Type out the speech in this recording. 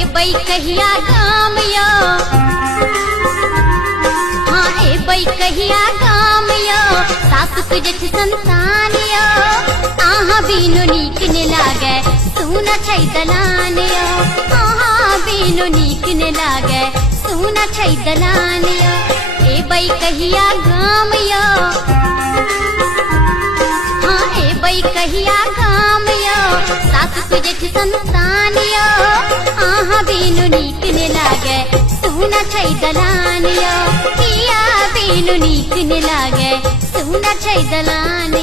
एबै कहिया गाम यो, हाँ एबै कहिया गाम यो, सासुक जेठ संतान यो, आहा बिनु नीक ने लागे सुना छै दलान यो, आहा बिनु नीक ने लागे सुना छै दलान यो। एबै कहिया गाम यो, हाँ एबै कहिया गाम यो, सासुक जेठ संतान यो, आहा बिनु नीक ने लागे सुना छै दलान यो, किया बिनु नीक ने लागे सुना छै दलान